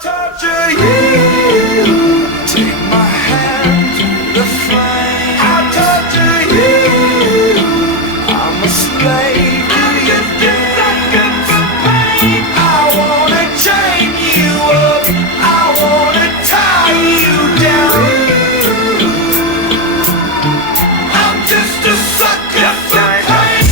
torture you. Take my hand through the flame. I'll torture you. I'm a slave to your game. I wanna chain you up. I wanna tie you down. I'm just a sucker for pain.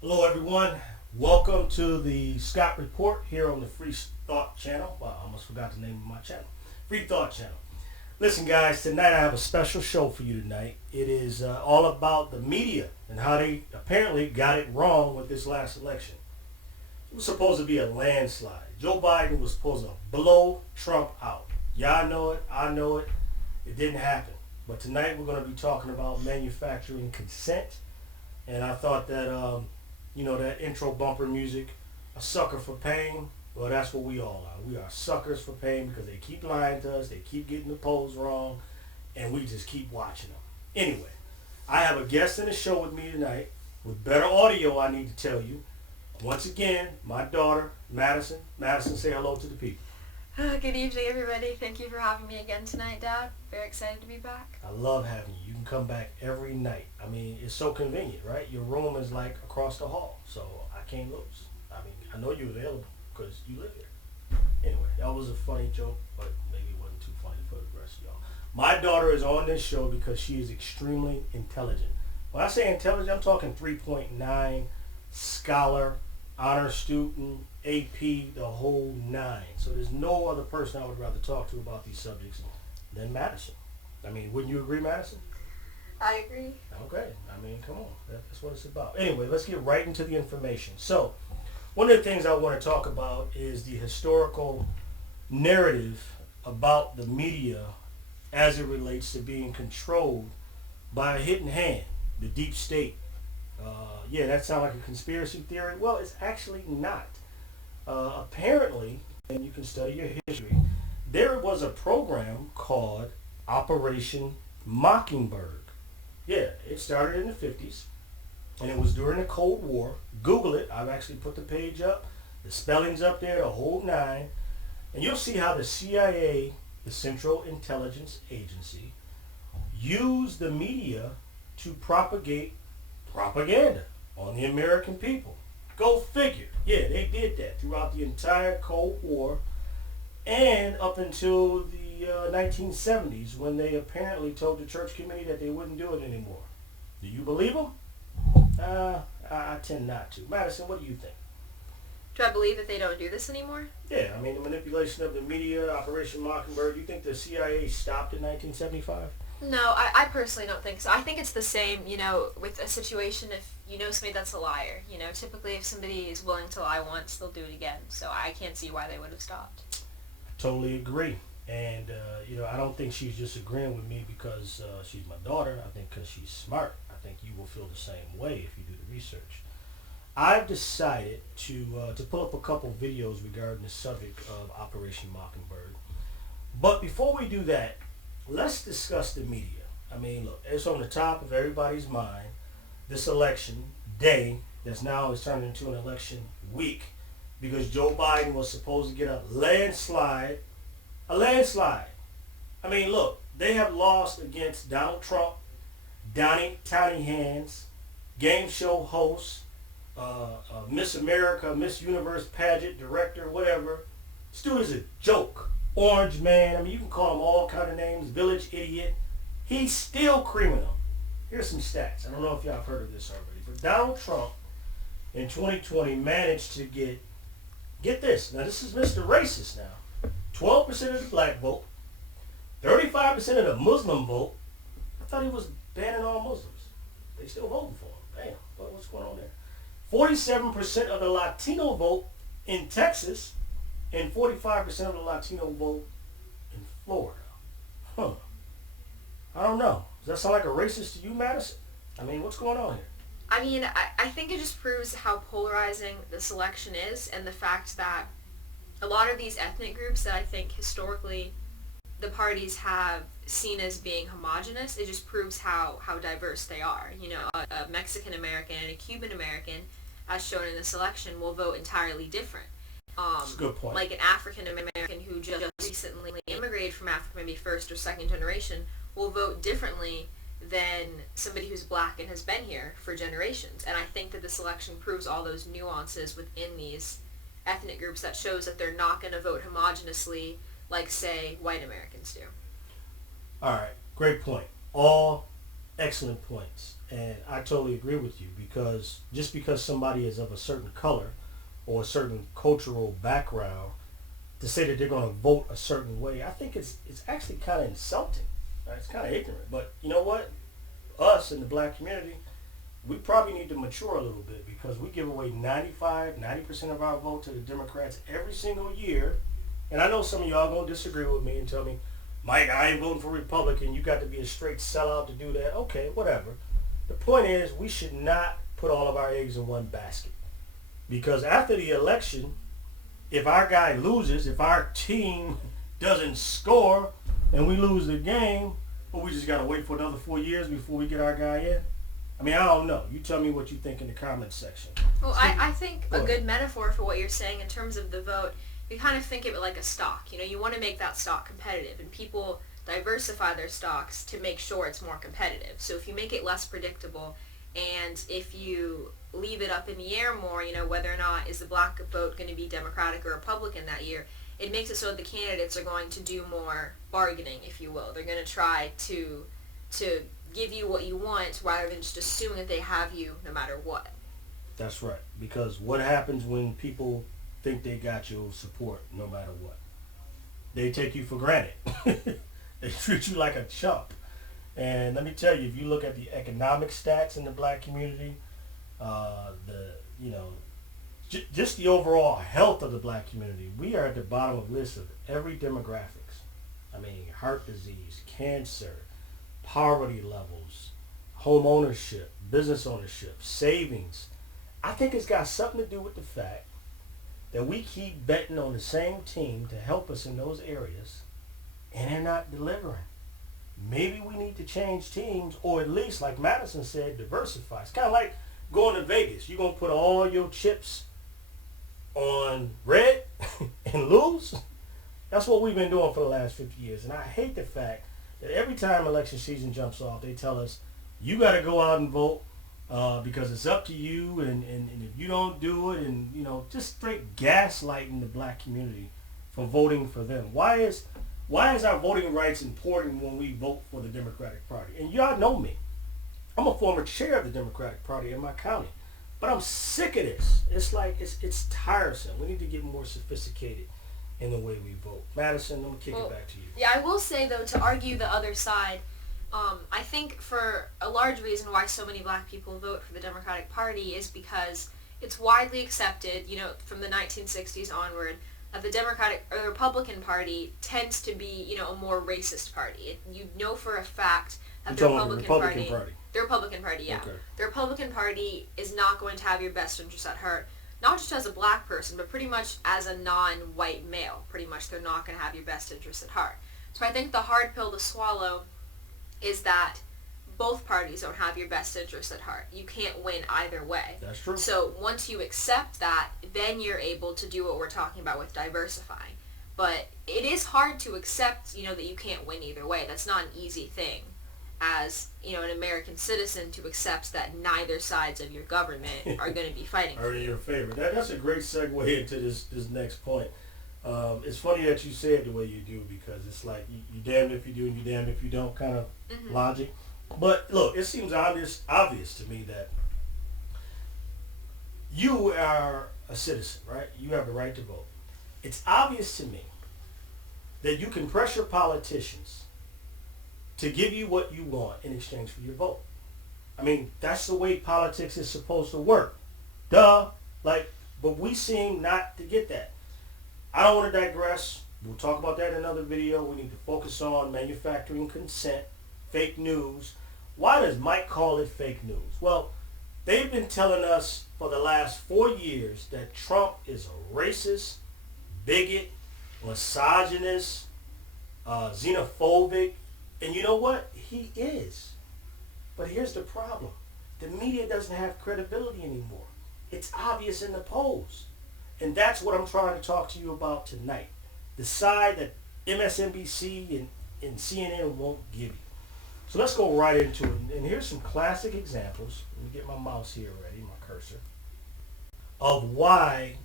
Hello everyone, welcome to the Scott Report here on the Free Thought channel. Wow, I almost forgot the name of my channel. Free Thought channel. Listen guys, tonight I have a special show for you tonight. It is all about the media and how they apparently got it wrong with this last election. It was supposed to be a landslide. Joe Biden was supposed to blow Trump out. Y'all know it, I know it. It didn't happen. But tonight we're going to be talking about manufacturing consent. And I thought that that intro bumper music, a sucker for pain, well, that's what we all are. We are suckers for pain because they keep lying to us, they keep getting the polls wrong, and we just keep watching them. Anyway, I have a guest in the show with me tonight with better audio, I need to tell you. Once again, my daughter, Madison. Madison, say hello to the people. Good evening, everybody. Thank you for having me again tonight, Dad. Very excited to be back. I love having you. You can come back every night. I mean, it's so convenient, right? Your room is like across the hall, so I can't lose. I mean, I know you're available because you live here. Anyway, that was a funny joke, but maybe it wasn't too funny for the rest of y'all. My daughter is on this show because she is extremely intelligent. When I say intelligent, I'm talking 3.9, scholar, honor student, AP, the whole nine. So there's no other person I would rather talk to about these subjects than Madison. I mean, wouldn't you agree, Madison? I agree. Okay. I mean, come on. That's what it's about. Anyway, let's get right into the information. So, one of the things I want to talk about is the historical narrative about the media as it relates to being controlled by a hidden hand, the deep state. Yeah, that sounds like a conspiracy theory. Well, it's actually not. Apparently, and you can study your history, there was a program called Operation Mockingbird. Yeah, it started in the 50s, and it was during the Cold War. Google it. I've actually put the page up. The spelling's up there, the whole nine. And you'll see how the CIA, the Central Intelligence Agency, used the media to propagate propaganda on the American people. Go figure. Yeah, they did that throughout the entire Cold War and up until the 1970s when they apparently told the church committee that they wouldn't do it anymore. Do you believe them? I tend not to. Madison, what do you think? Do I believe that they don't do this anymore? Yeah, I mean, the manipulation of the media, Operation Mockingbird, you think the CIA stopped in 1975? No, I personally don't think so. I think it's the same, with a situation if you know somebody that's a liar. Typically if somebody is willing to lie once, they'll do it again. So I can't see why they would have stopped. I totally agree. And, I don't think she's just agreeing with me because she's my daughter. I think because she's smart. I think you will feel the same way if you do the research. I've decided to pull up a couple videos regarding the subject of Operation Mockingbird. But before we do that, let's discuss the media. I mean, look, it's on the top of everybody's mind. This election day that's now is turned into an election week because Joe Biden was supposed to get a landslide. A landslide. I mean, look, they have lost against Donald Trump, Donnie Tiny Hands, game show host, Miss America, Miss Universe pageant director, whatever. This dude is a joke. Orange man. I mean, you can call him all kind of names. Village idiot. He's still creaming them. Here's some stats. I don't know if y'all have heard of this already. But Donald Trump in 2020 managed to get this. Now, this is Mr. Racist now. 12% of the black vote. 35% of the Muslim vote. I thought he was banning all Muslims. They still voting for him. Damn. What's going on there? 47% of the Latino vote in Texas. And 45% of the Latino vote in Florida. Huh. I don't know. Does that sound like a racist to you, Madison? I mean, what's going on here? I mean, I think it just proves how polarizing this election is and the fact that a lot of these ethnic groups that I think historically the parties have seen as being homogenous. It just proves how diverse they are. You know, a Mexican American and a Cuban American, as shown in this election, will vote entirely different. That's a good point. Like an African American who just recently immigrated from Africa, maybe first or second generation, will vote differently than somebody who's black and has been here for generations. And I think that this election proves all those nuances within these ethnic groups that shows that they're not going to vote homogenously like, say, white Americans do. All right, great point. All excellent points. And I totally agree with you, because just because somebody is of a certain color or a certain cultural background, to say that they're going to vote a certain way, I think it's actually kind of insulting. Right? It's kind of ignorant. But you know what? Us in the black community, we probably need to mature a little bit, because we give away 90% of our vote to the Democrats every single year. And I know some of y'all going to disagree with me and tell me, Mike, I ain't voting for Republican. You got to be a straight sellout to do that. Okay, whatever. The point is, we should not put all of our eggs in one basket. Because after the election, if our guy loses, if our team doesn't score and we lose the game, well, we just got to wait for another 4 years before we get our guy in. I mean, I don't know. You tell me what you think in the comments section. Well, I think a good metaphor for what you're saying in terms of the vote, you kind of think of it like a stock. You know, you want to make that stock competitive, and people diversify their stocks to make sure it's more competitive. So if you make it less predictable, and if you leave it up in the air more, you know, whether or not is the black vote going to be Democratic or Republican that year, it makes it so the candidates are going to do more bargaining, if you will. They're going to try to give you what you want rather than just assuming that they have you no matter what. That's right. Because what happens when people think they got your support no matter what? They take you for granted. They treat you like a chump. And let me tell you, if you look at the economic stats in the black community, just the overall health of the black community, we are at the bottom of the list of every demographics. I mean, heart disease, cancer, poverty levels, home ownership, business ownership, savings. I think it's got something to do with the fact that we keep betting on the same team to help us in those areas, and they're not delivering. Maybe we need to change teams, or at least, like Madison said, diversify. It's kind of like going to Vegas. You're going to put all your chips on red and lose? That's what we've been doing for the last 50 years. And I hate the fact that every time election season jumps off, they tell us, you got to go out and vote because it's up to you, and if you don't do it, and, you know, just straight gaslighting the black community for voting for them. Why is our voting rights important when we vote for the Democratic Party? And y'all know me. I'm a former chair of the Democratic Party in my county. But I'm sick of this. It's like, it's tiresome. We need to get more sophisticated in the way we vote. Madison, I'm going to kick it back to you. Yeah, I will say, though, to argue the other side, I think for a large reason why so many black people vote for the Democratic Party is because it's widely accepted, you know, from the 1960s onward, that the Democratic or the Republican Party tends to be, you know, a more racist party. You know for a fact that the Republican Party. The Republican Party, yeah. Okay. The Republican Party is not going to have your best interests at heart, not just as a black person, but pretty much as a non-white male. Pretty much they're not going to have your best interests at heart. So I think the hard pill to swallow is that both parties don't have your best interests at heart. You can't win either way. That's true. So once you accept that, then you're able to do what we're talking about with diversifying. But it is hard to accept, you know, that you can't win either way. That's not an easy thing as, you know, an American citizen to accept that neither sides of your government are going to be fighting for you. Are in your favor. That's a great segue into this next point. It's funny that you say it the way you do, because it's like you damned if you do and you damned if you don't kind of logic. But look, it seems obvious to me that you are a citizen, right? You have the right to vote. It's obvious to me that you can pressure politicians to give you what you want in exchange for your vote. I mean, that's the way politics is supposed to work. Duh. But we seem not to get that. I don't want to digress. We'll talk about that in another video. We need to focus on manufacturing consent, fake news. Why does Mike call it fake news? Well, they've been telling us for the last 4 years that Trump is a racist, bigot, misogynist, xenophobic. And you know what? He is. But here's the problem. The media doesn't have credibility anymore. It's obvious in the polls. And that's what I'm trying to talk to you about tonight. The side that MSNBC and CNN won't give you. So let's go right into it. And here's some classic examples. Let me get my mouse here ready, my cursor, of why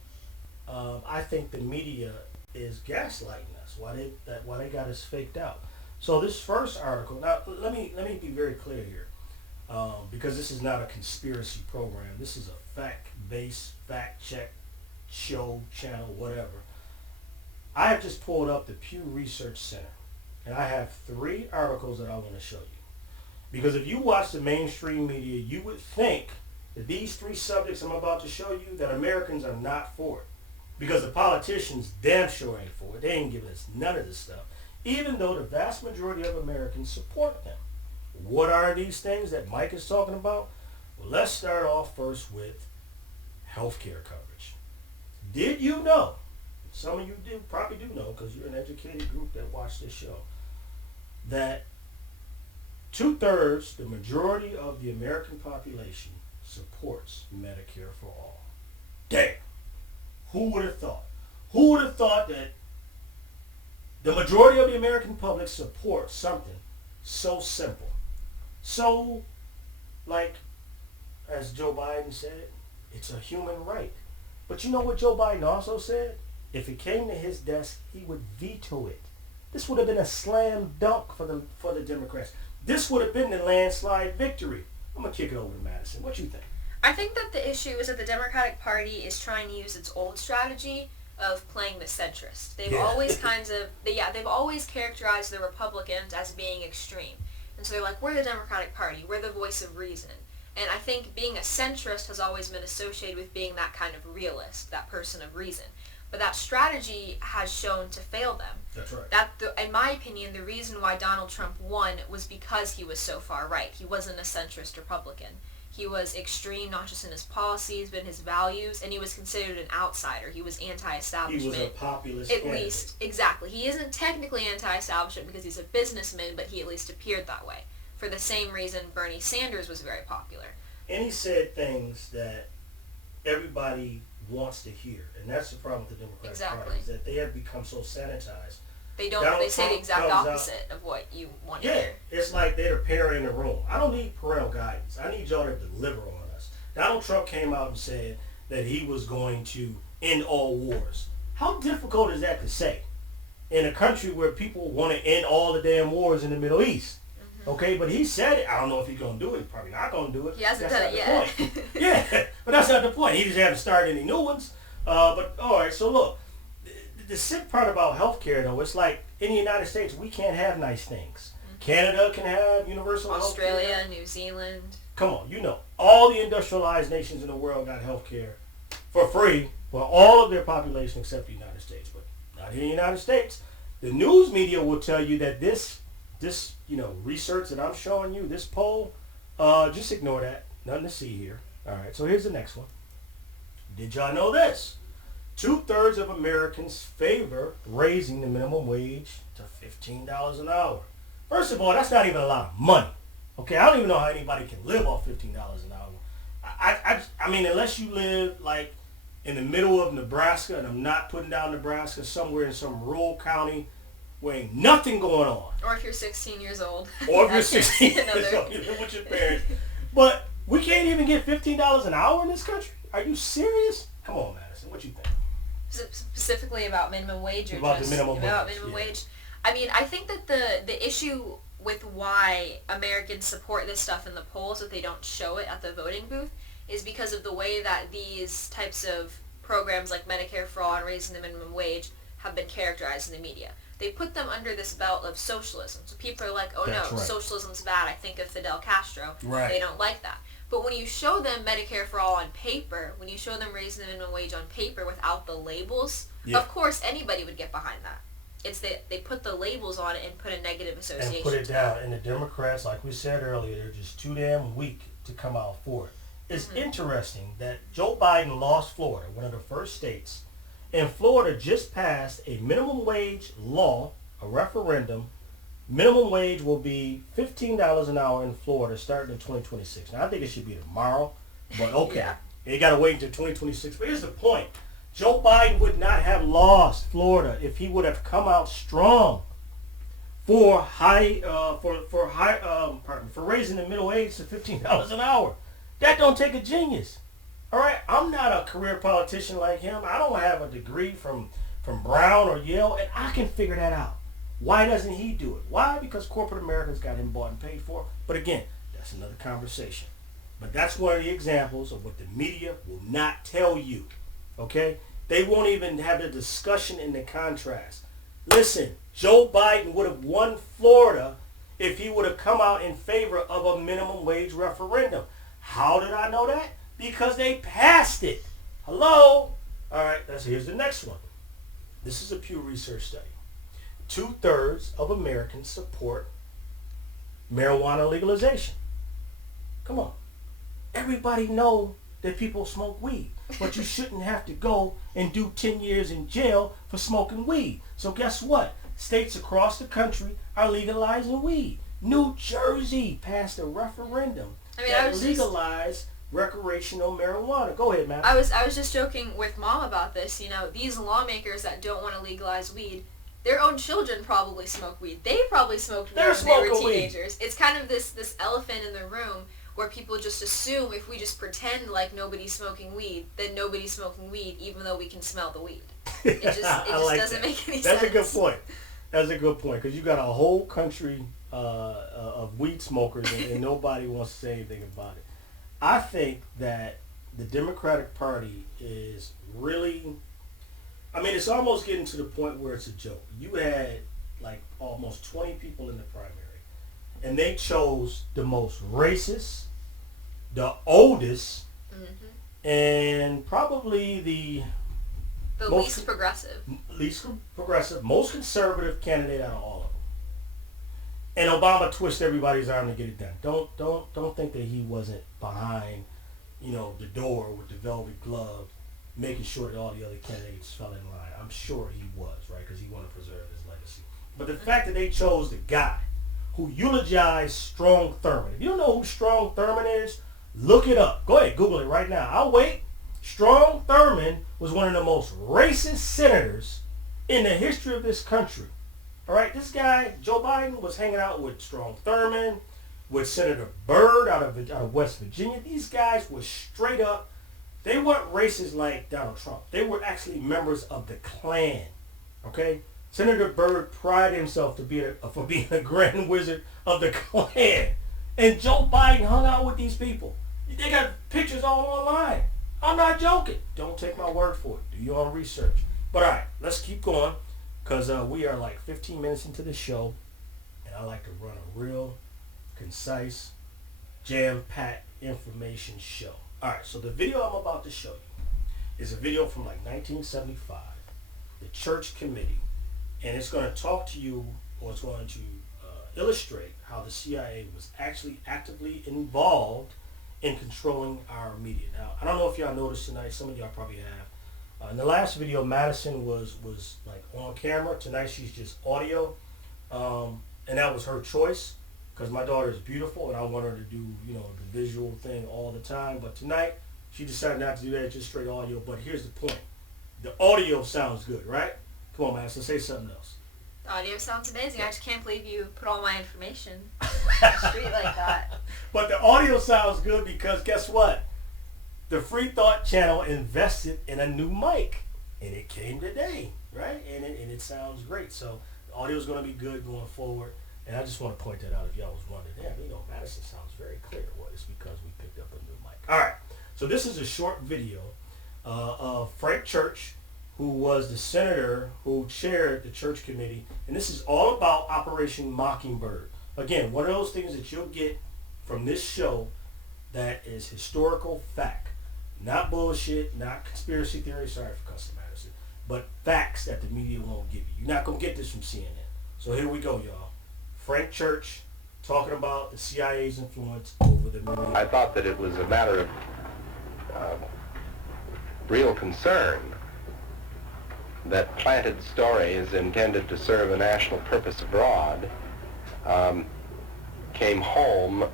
I think the media is gaslighting us. Why they got us faked out. So this first article. Now let me be very clear here, because this is not a conspiracy program. This is a fact-based, fact-check show, channel, whatever. I have just pulled up the Pew Research Center, and I have 3 articles that I want to show you. Because if you watch the mainstream media, you would think that these 3 subjects I'm about to show you, that Americans are not for it. Because the politicians damn sure ain't for it. They ain't giving us none of this stuff. Even though the vast majority of Americans support them. What are these things that Mike is talking about? Well, let's start off first with healthcare coverage. Did you know? Some of you probably do know, because you're an educated group that watch this show, that 2/3, the majority of the American population, supports Medicare for all. Damn. Who would have thought? Who would have thought that the majority of the American public supports something so simple? So, like, as Joe Biden said, it's a human right. But you know what Joe Biden also said? If it came to his desk, he would veto it. This would have been a slam dunk for the Democrats. This would have been the landslide victory. I'm going to kick it over to Madison. What you think? I think that the issue is that the Democratic Party is trying to use its old strategy of playing the centrist. They've always they've always characterized the Republicans as being extreme. And so they're like, we're the Democratic Party, we're the voice of reason. And I think being a centrist has always been associated with being that kind of realist, that person of reason. But that strategy has shown to fail them. That's right. In my opinion, the reason why Donald Trump won was because he was so far right. He wasn't a centrist Republican. He was extreme, not just in his policies, but in his values, and he was considered an outsider. He was anti-establishment. He was a populist At candidate. least, exactly. He isn't technically anti-establishment because he's a businessman, but he at least appeared that way. For the same reason Bernie Sanders was very popular. And he said things that everybody wants to hear. And that's the problem with the Democratic Party, is that they have become so sanitized. They say the exact opposite of what you want to hear. It's like they're the parent in the room. I don't need parental guidance. I need y'all to deliver on us. Donald Trump came out and said that he was going to end all wars. How difficult is that to say in a country where people want to end all the damn wars in the Middle East? Okay, but he said it. I don't know if he's going to do it. He's probably not going to do it. He hasn't done it yet. Yeah, but that's not the point. He just hasn't started any new ones. But, all right, so look. The sick part about healthcare, though, it's like in the United States, we can't have nice things. Canada can have universal healthcare. Australia, New Zealand. Come on, you know. All the industrialized nations in the world got healthcare for free for all of their population except the United States. But not in the United States. The news media will tell you that this research that I'm showing you, this poll, just ignore that. Nothing to see here. All right, so here's the next one. Did y'all know this? 2/3 of Americans favor raising the minimum wage to $15 an hour. First of all, that's not even a lot of money. Okay, I don't even know how anybody can live off $15 an hour. I mean, unless you live like in the middle of Nebraska, and I'm not putting down Nebraska, somewhere in some rural county where ain't nothing going on. Or if you're 16 years old. Or if you're 16 years old, you live with your parents. But we can't even get $15 an hour in this country? Are you serious? Come on, Madison, what you think? Specifically about minimum wage or about just the minimum about wage, minimum wage? I mean, I think that the issue with why Americans support this stuff in the polls, that they don't show it at the voting booth, is because of the way that these types of programs like Medicare for all and raising the minimum wage have been characterized in the media. They put them under this belt of socialism. So people are like, oh That's no, right. Socialism's bad. I think of Fidel Castro. Right. They don't like that. But when you show them Medicare for all on paper, when you show them raising the minimum wage on paper without the labels, of course anybody would get behind that. It's that they put the labels on it and put a negative association. And put it down. And the Democrats, like we said earlier, they're just too damn weak to come out for it. It's interesting that Joe Biden lost Florida, one of the first states, and Florida just passed a minimum wage law, a referendum. Minimum wage will be $15 an hour in Florida starting in 2026. Now, I think it should be tomorrow, but okay. Yeah. You got to wait until 2026. But here's the point. Joe Biden would not have lost Florida if he would have come out strong for raising the middle age to $15 an hour. That don't take a genius. All right, I'm not a career politician like him. I don't have a degree from Brown or Yale, and I can figure that out. Why doesn't he do it? Why? Because corporate America's got him bought and paid for. But again, that's another conversation. But that's one of the examples of what the media will not tell you. Okay? They won't even have the discussion in the contrast. Listen, Joe Biden would have won Florida if he would have come out in favor of a minimum wage referendum. How did I know that? Because they passed it. Hello? All right, here's the next one. This is a Pew Research study. 2/3 of Americans support marijuana legalization. Come on. Everybody know that people smoke weed, but you shouldn't have to go and do 10 years in jail for smoking weed. So guess what? States across the country are legalizing weed. New Jersey passed a referendum that legalized recreational marijuana. Go ahead, man. I was just joking with Mom about this. You know, these lawmakers that don't want to legalize weed, their own children probably smoke weed. They probably smoked weed when they were teenagers. It's kind of this elephant in the room where people just assume if we just pretend like nobody's smoking weed, then nobody's smoking weed, even though we can smell the weed. It just doesn't make any sense. That's a good point. That's a good point, because you got a whole country of weed smokers, and nobody wants to say anything about it. I think that the Democratic Party is really, I mean, it's almost getting to the point where it's a joke. You had like almost 20 people in the primary, and they chose the most racist, the oldest, and probably the least progressive, most conservative candidate out of all of them. And Obama twisted everybody's arm to get it done. Don't think that he wasn't behind, the door with the velvet glove, making sure that all the other candidates fell in line. I'm sure he was, right, because he wanted to preserve his legacy. But the fact that they chose the guy who eulogized Strom Thurmond. If you don't know who Strom Thurmond is, look it up. Go ahead, Google it right now. I'll wait. Strom Thurmond was one of the most racist senators in the history of this country. All right, this guy, Joe Biden, was hanging out with Strom Thurmond, with Senator Byrd out of West Virginia. These guys were straight up, they weren't racist like Donald Trump. They were actually members of the Klan. Okay? Senator Byrd prided himself for being a grand wizard of the Klan. And Joe Biden hung out with these people. They got pictures all online. I'm not joking. Don't take my word for it. Do your own research. But all right, let's keep going, because we are like 15 minutes into the show, and I like to run a real concise, jam-packed information show. All right, so the video I'm about to show you is a video from like 1975, the Church Committee, and it's going to talk to you, or it's going to illustrate how the CIA was actually actively involved in controlling our media. Now, I don't know if y'all noticed tonight, some of y'all probably have. In the last video, Madison was like on camera. Tonight, she's just audio, and that was her choice, because my daughter is beautiful, and I want her to do, the visual thing all the time. But tonight, she decided not to do that, just straight audio. But here's the point. The audio sounds good, right? Come on, Madison, say something else. The audio sounds amazing. I just can't believe you put all my information straight like that. But the audio sounds good because guess what? The Free Thought channel invested in a new mic, and it came today, right? And it sounds great. So the audio is going to be good going forward. And I just want to point that out if y'all was wondering, Madison sounds very clear. Well, it's because we picked up a new mic. All right. So this is a short video of Frank Church, who was the senator who chaired the Church Committee. And this is all about Operation Mockingbird. Again, one of those things that you'll get from this show that is historical fact. Not bullshit, not conspiracy theory, sorry for cussing, Madison, but facts that the media won't give you. You're not going to get this from CNN. So here we go, y'all. Frank Church talking about the CIA's influence over the media. I thought that it was a matter of real concern that planted stories intended to serve a national purpose abroad came home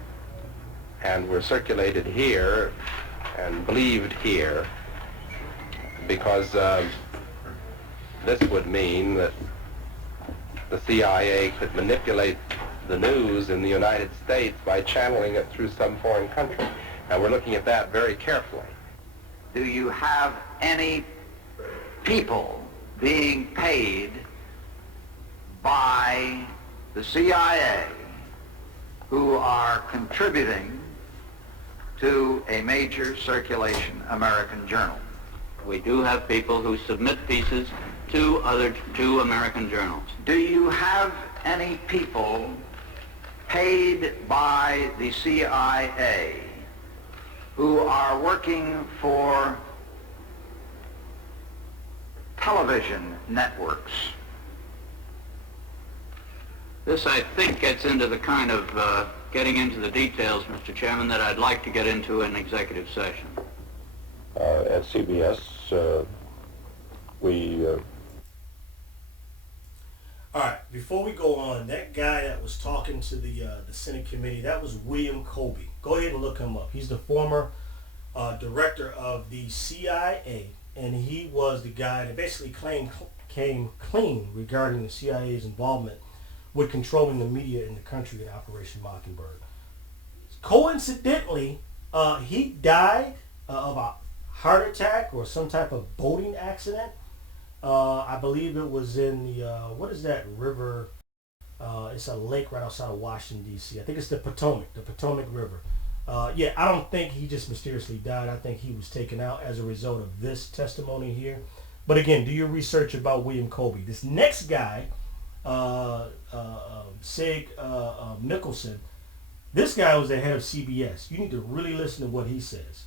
and were circulated here and believed here, because this would mean that the CIA could manipulate the news in the United States by channeling it through some foreign country. And we're looking at that very carefully. Do you have any people being paid by the CIA who are contributing to a major circulation American journal? We do have people who submit pieces to American journals. Do you have any people paid by the CIA who are working for television networks? This, I think, gets into the kind of getting into the details, Mr. Chairman, that I'd like to get into in executive session. At CBS, we... All right, before we go on, that guy that was talking to the Senate committee, that was William Colby. Go ahead and look him up. He's the former director of the CIA, and he was the guy that basically came clean regarding the CIA's involvement with controlling the media in the country in Operation Mockingbird. Coincidentally, he died of a heart attack or some type of boating accident. I believe it was in the, what is that river? It's a lake right outside of Washington, D.C. I think it's the Potomac River. Yeah, I don't think he just mysteriously died. I think he was taken out as a result of this testimony here. But again, do your research about William Colby. This next guy, Sig Mickelson, this guy was the head of CBS. You need to really listen to what he says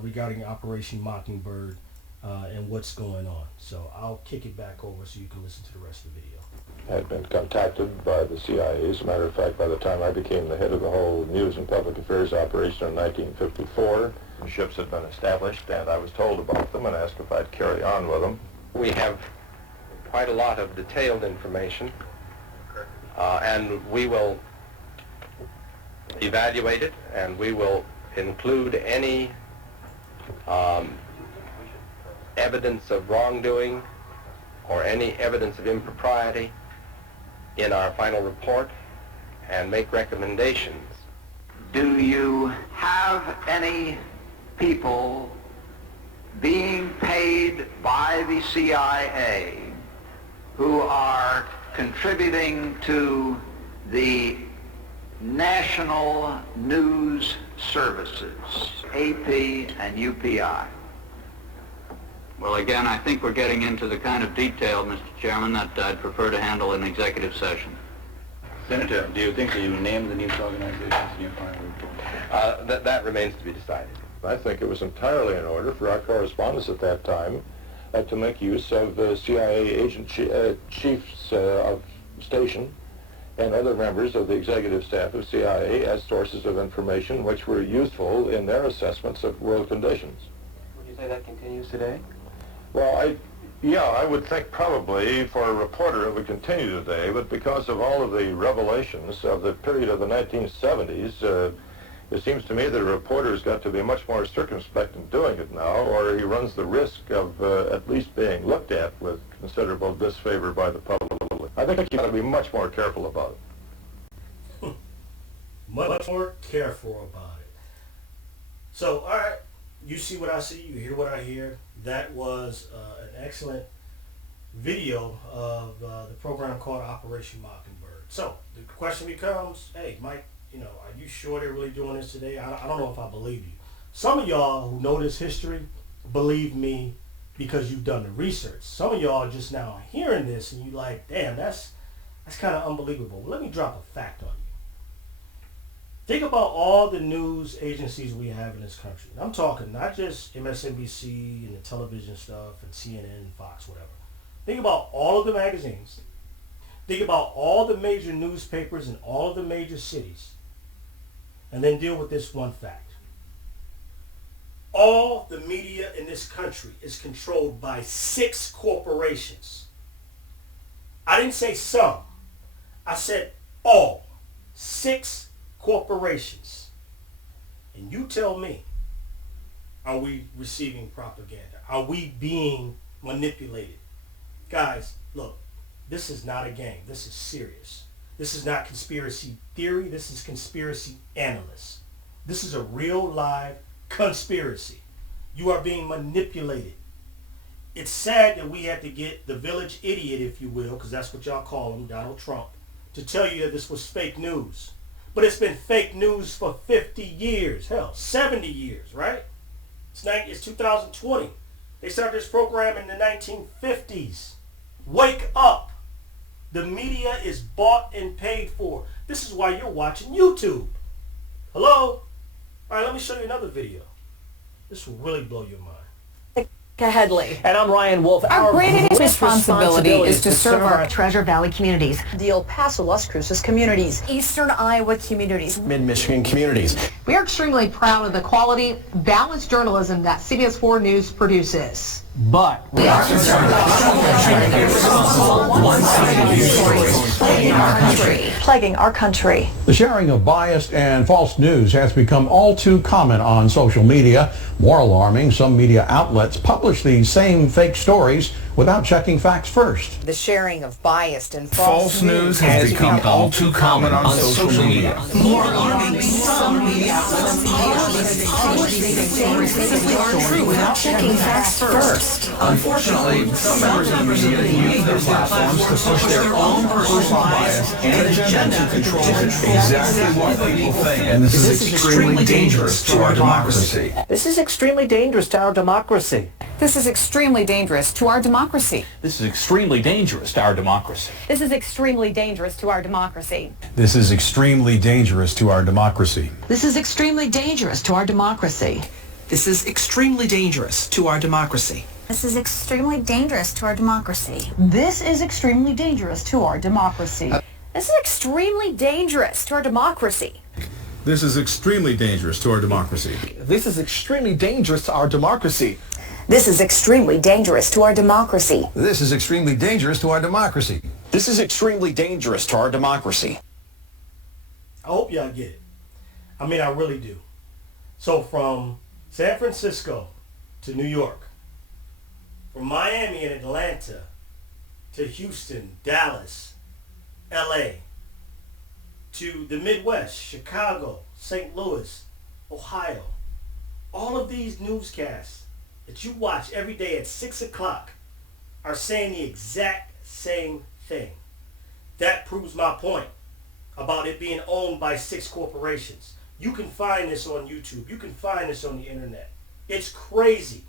regarding Operation Mockingbird and what's going on. So I'll kick it back over so you can listen to the rest of the video. had been contacted by the CIA. As a matter of fact, by the time I became the head of the whole News and Public Affairs operation in 1954, the ships had been established, and I was told about them and asked if I'd carry on with them. We have quite a lot of detailed information, and we will evaluate it, and we will include any evidence of wrongdoing or any evidence of impropriety in our final report and make recommendations. Do you have any people being paid by the CIA who are contributing to the national news services, AP and UPI? Well, again, I think we're getting into the kind of detail, Mr. Chairman, that I'd prefer to handle in executive session. Senator, do you think that you named the news organizations in your final report? That remains to be decided. I think it was entirely in order for our correspondents at that time to make use of the CIA agent chiefs of station and other members of the executive staff of CIA as sources of information which were useful in their assessments of world conditions. Would you say that continues today? Well, I would think probably for a reporter it would continue today, but because of all of the revelations of the period of the 1970s, it seems to me that a reporter's got to be much more circumspect in doing it now, or he runs the risk of at least being looked at with considerable disfavor by the public. I think you've got to be much more careful about it. Much more careful about it. So, all right, you see what I see, you hear what I hear. That was an excellent video of the program called Operation Mockingbird. So the question becomes, hey, Mike, are you sure they're really doing this today? I don't know if I believe you. Some of y'all who know this history believe me because you've done the research. Some of y'all are just now hearing this and you're like, damn, that's kind of unbelievable. Well, let me drop a fact on you. Think about all the news agencies we have in this country. And I'm talking not just MSNBC and the television stuff and CNN, Fox, whatever. Think about all of the magazines. Think about all the major newspapers in all of the major cities. And then deal with this one fact. all the media in this country is controlled by 6 corporations. I didn't say some. I said all. 6 corporations. And you tell me, are we receiving propaganda? Are we being manipulated? Guys, look, this is not a game. This is serious. This is not conspiracy theory. This is conspiracy analysts. This is a real live conspiracy. You are being manipulated. It's sad that we had to get the village idiot, if you will, because that's what y'all call him, Donald Trump, to tell you that this was fake news. But it's been fake news for 50 years, hell, 70 years, right? It's 2020. They started this program in the 1950s. Wake up. The media is bought and paid for. This is why you're watching YouTube. Hello? All right, let me show you another video. This will really blow your mind. Headley. And I'm Ryan Wolf. Our greatest responsibility is to serve our Treasure Valley communities, the El Paso, Las Cruces communities, Eastern Iowa communities, Mid-Michigan communities. We are extremely proud of the quality, balanced journalism that CBS 4 News produces. But We are concerned about plaguing our country. The sharing of biased and false news has become all too common on social media. More alarming, some media outlets publish these same fake stories without checking facts first. the sharing of biased and False news has become all too common on social media. More alarming, some media outlets publish these stories without checking facts first. Unfortunately, some members of the media use their platforms to push their own personal bias and agenda to control exactly what people think. And this is extremely dangerous to our democracy. this is extremely dangerous to our democracy. This is extremely dangerous to our democracy. This is extremely dangerous to our democracy. This is extremely dangerous to our democracy. This is extremely dangerous to our democracy. This is extremely dangerous to our democracy. This is extremely dangerous to our democracy. This is extremely dangerous to our democracy. This is extremely dangerous to our democracy. This is extremely dangerous to our democracy. This is extremely dangerous to our democracy. This is extremely dangerous to our democracy. This is extremely dangerous to our democracy. This is extremely dangerous to our democracy. This is extremely dangerous to our democracy. I hope y'all get it. I mean, I really do. So from San Francisco to New York, from Miami and Atlanta to Houston, Dallas, LA, to the Midwest, Chicago, St. Louis, Ohio, all of these newscasts that you watch every day at 6 o'clock are saying the exact same thing. That proves my point about it being owned by 6 corporations. You can find this on YouTube. You can find this on the internet. It's crazy.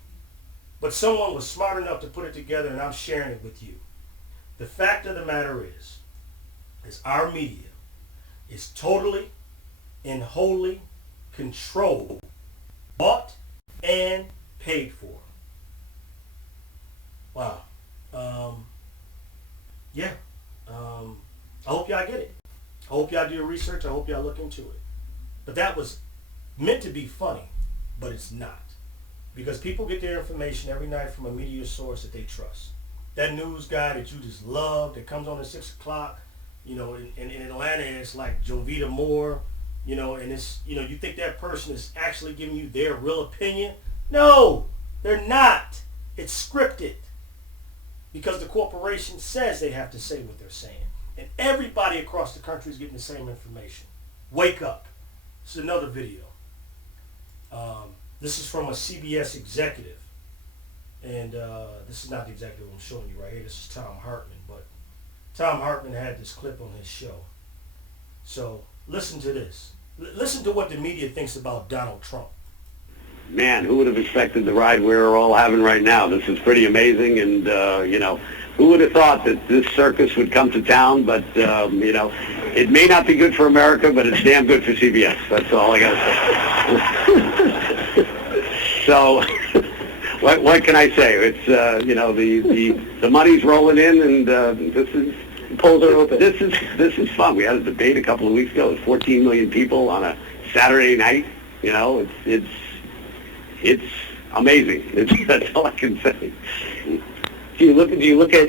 But someone was smart enough to put it together, and I'm sharing it with you. The fact of the matter is our media is totally and wholly controlled, bought, and paid for. Wow. I hope y'all get it. I hope y'all do your research. I hope y'all look into it. But that was meant to be funny, but it's not. Because people get their information every night from a media source that they trust. That news guy that you just love that comes on at 6 o'clock, in Atlanta, it's like Jovita Moore, and it's, you think that person is actually giving you their real opinion? No, they're not. It's scripted. Because the corporation says they have to say what they're saying. And everybody across the country is getting the same information. Wake up. This is another video. This is from a CBS executive. And this is not the executive I'm showing you right here. This is Tom Hartman. But Tom Hartman had this clip on his show. So listen to this. Listen to what the media thinks about Donald Trump. Man, who would have expected the ride we're all having right now? This is pretty amazing, and, who would have thought that this circus would come to town? But, it may not be good for America, but it's damn good for CBS. That's all I got to say. So, what can I say? It's, the money's rolling in, and this is... Polls are open. This is fun. We had a debate a couple of weeks ago with 14 million people on a Saturday night. It's it's amazing. That's all I can say. Do you look at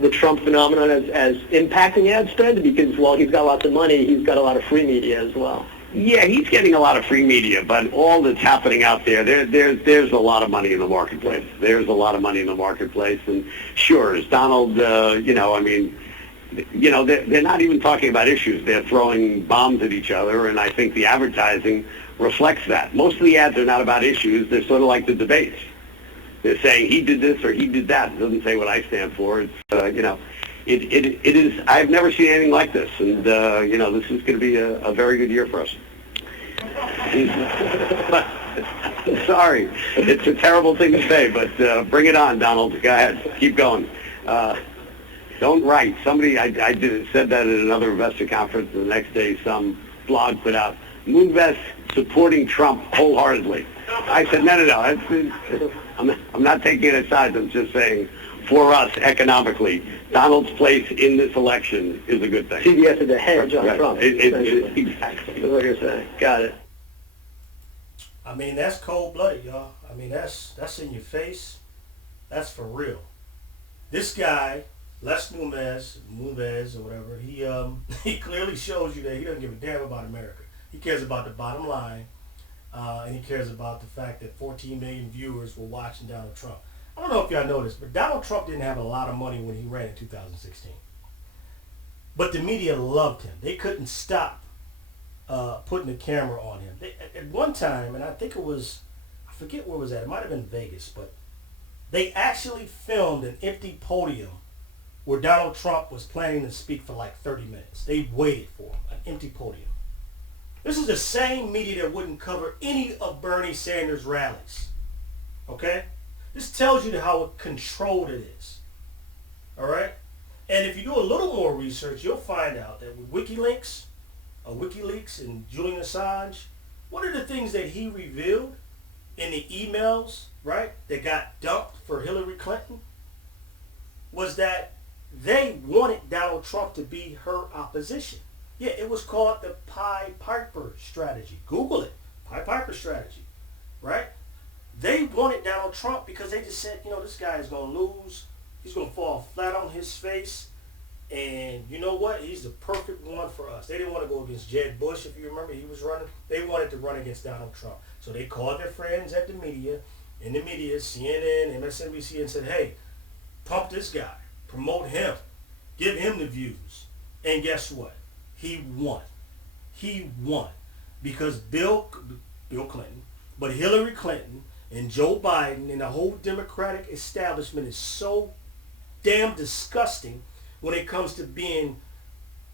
the Trump phenomenon as impacting ad spend? Because while he's got lots of money, he's got a lot of free media as well. Yeah, he's getting a lot of free media, but all that's happening out there's a lot of money in the marketplace. There's a lot of money in the marketplace, and sure, as Donald, they're not even talking about issues. They're throwing bombs at each other, and I think the advertising reflects that. Most of the ads are not about issues. They're sort of like the debates. They're saying he did this or he did that. It doesn't say what I stand for. It's, it is, I've never seen anything like this, and, this is going to be a very good year for us. Sorry, it's a terrible thing to say, but bring it on, Donald. Go ahead, keep going. Don't write. Somebody, said that at another investor conference, and the next day some blog put out, Moonves supporting Trump wholeheartedly. I said, no. I'm not taking it aside. I'm just saying, for us, economically, Donald's place in this election is a good thing. CBS is a hedge on Trump. Exactly. That's what you're saying. Got it. I mean, that's cold-blooded, y'all. I mean, that's in your face. That's for real. This guy, Les Moonves or whatever, he clearly shows you that he doesn't give a damn about America. He cares about the bottom line, and he cares about the fact that 14 million viewers were watching Donald Trump. I don't know if y'all know this, but Donald Trump didn't have a lot of money when he ran in 2016. But the media loved him. They couldn't stop putting the camera on him. At one time, and I think it was, I forget where it was at, it might have been Vegas, but they actually filmed an empty podium where Donald Trump was planning to speak for like 30 minutes. They waited for him, an empty podium. This is the same media that wouldn't cover any of Bernie Sanders' rallies. Okay? This tells you how controlled it is. All right? And if you do a little more research, you'll find out that with WikiLeaks and Julian Assange, one of the things that he revealed in the emails, right, that got dumped for Hillary Clinton was that they wanted Donald Trump to be her opposition. Yeah, it was called the Pied Piper strategy. Google it. Pied Piper strategy. Right? They wanted Donald Trump because they just said, this guy is going to lose. He's going to fall flat on his face. And you know what? He's the perfect one for us. They didn't want to go against Jeb Bush, if you remember. He was running. They wanted to run against Donald Trump. So they called their friends at the media, CNN, MSNBC, and said, hey, pump this guy. Promote him. Give him the views. And guess what? He won. He won. Because Bill Clinton, but Hillary Clinton and Joe Biden and the whole Democratic establishment is so damn disgusting when it comes to being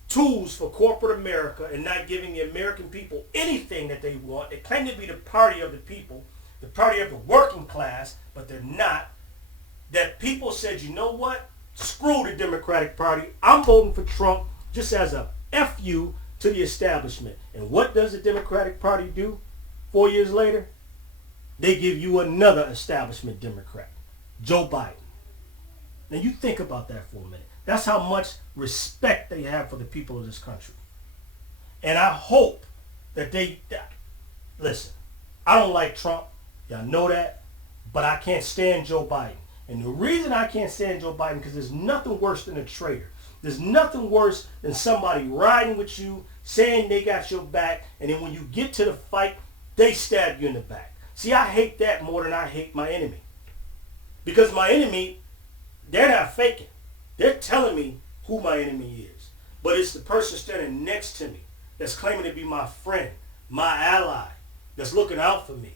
tools for corporate America and not giving the American people anything that they want. They claim to be the party of the people, the party of the working class, but they're not. That people said, you know what? Screw the Democratic Party. I'm voting for Trump just as a F you to the establishment. And what does the Democratic Party do 4 years later? They give you another establishment Democrat, Joe Biden. Now you think about that for a minute. That's how much respect they have for the people of this country. And I hope that listen, I don't like Trump. Y'all know that. But I can't stand Joe Biden. And the reason I can't stand Joe Biden, because there's nothing worse than a traitor. There's nothing worse than somebody riding with you, saying they got your back, and then when you get to the fight, they stab you in the back. See, I hate that more than I hate my enemy. Because my enemy, they're not faking. They're telling me who my enemy is. But it's the person standing next to me that's claiming to be my friend, my ally, that's looking out for me.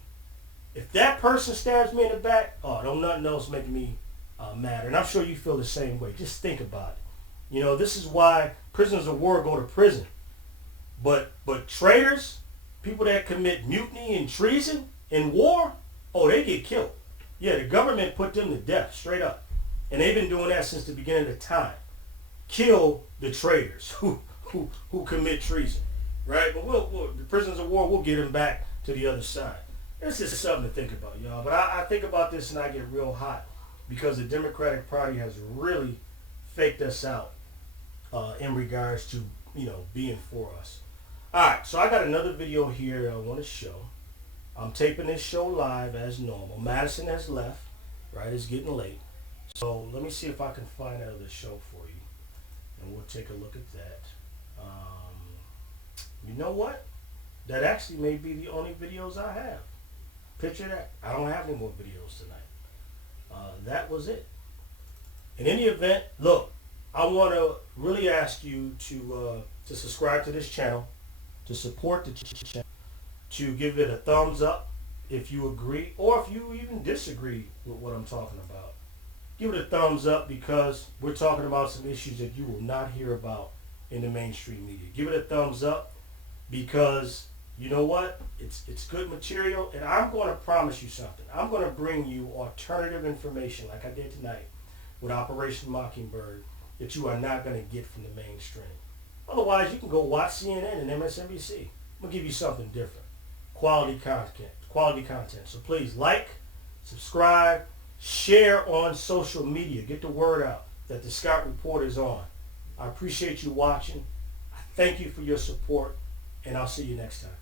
If that person stabs me in the back, don't nothing else make me mad. And I'm sure you feel the same way. Just think about it. This is why prisoners of war go to prison. But traitors, people that commit mutiny and treason in war, they get killed. Yeah, the government put them to death, straight up. And they've been doing that since the beginning of time. Kill the traitors who commit treason, right? But the prisoners of war, we'll get them back to the other side. It's just something to think about, y'all. But I think about this and I get real hot because the Democratic Party has really faked us out in regards to, being for us. All right, so I got another video here that I want to show. I'm taping this show live as normal. Madison has left, right? It's getting late. So let me see if I can find out the show for you. And we'll take a look at that. You know what? That actually may be the only videos I have. Picture that. I don't have any more videos tonight. That was it. In any event, look, I want to really ask you to subscribe to this channel, to support the channel, to give it a thumbs up if you agree, or if you even disagree with what I'm talking about. Give it a thumbs up, because we're talking about some issues that you will not hear about in the mainstream media. Give it a thumbs up, because you know what? It's good material, and I'm going to promise you something. I'm going to bring you alternative information like I did tonight with Operation Mockingbird that you are not going to get from the mainstream. Otherwise, you can go watch CNN and MSNBC. I'm going to give you something different. Quality content. So please like, subscribe, share on social media. Get the word out that the Scott Report is on. I appreciate you watching. I thank you for your support, and I'll see you next time.